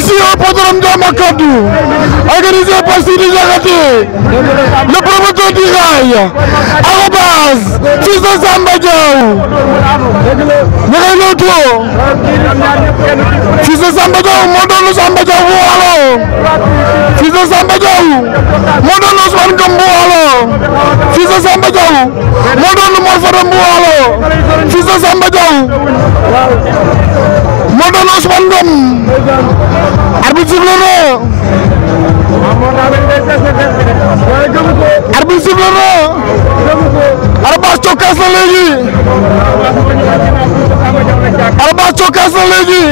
Ici au Podrom Diamakadou, organisé par Sidi Diakhaté, le promoteur du rail, arrobase, fils de Samba Diaw. Fils de Samba Diaw moo doon Samba Diaw bu Waalo. Fils de Samba Diaw moo doon Ousmane Ngom bu Waalo. Fils de Samba Diaw moo doon Mor Fadam bu Waalo. Fils de Samba Diaw moo doon Ousmane Ngom. Arbitre sifflé na. Arbitre sifflé na. Arobase cokkaas na léegi. Arobase cokkaas na léegi.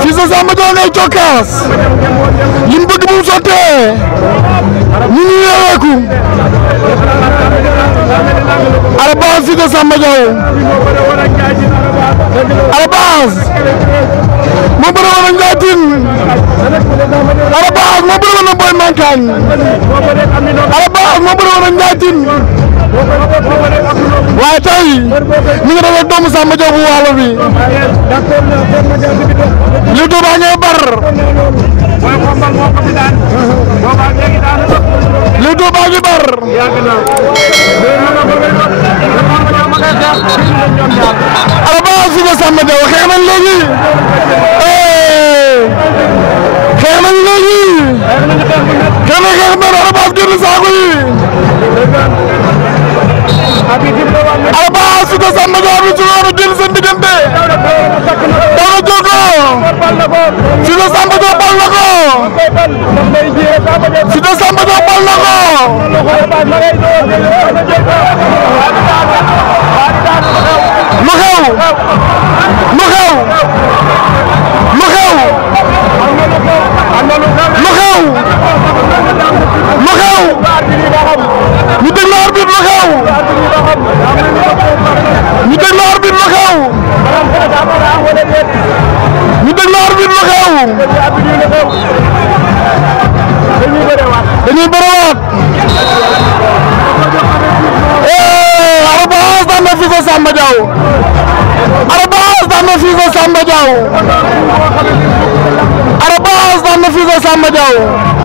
Fils de Samba Diaw ngay cokkaas. li mu bëgg bu mu sottee. ñu ngi yeeweeku. Arobase Fils de Samba Diaw. Arobase. moo bëri woon ak Ndiaye Tine. Arobase moo bëri woon ak Boy Mankaañ. Arobase moo bëri woon ak Ndiaye Tine. waaye tey ñu ngi doon doomu Samba Diaw bu Waalo bi. li Touba ngay bar. li Touba ngi bar. Arobase Fils de Samba Diaw xeex nañ léegi. xeex nañ léegi. xeex na Arobase génn saako yi. Arobase Fils de Samba Diaw bi su ma génn seen diggante. dama jóg ko. Fils de Samba Diaw bal na ko. Fils de Samba Diaw bal na ko. lu xew. lu xew. lu xew. lu xew. lu xew. ñu déglu arbitre lu xew. ñu déglu arbitre lu xew. ñu déglu arbitre lu xew. dañuy bëriwaat. Arobase daan na Fils de Samba Diaw. Arobase daan na Fils de Samba Diaw. Arobase daan na Fils de Samba Diaw.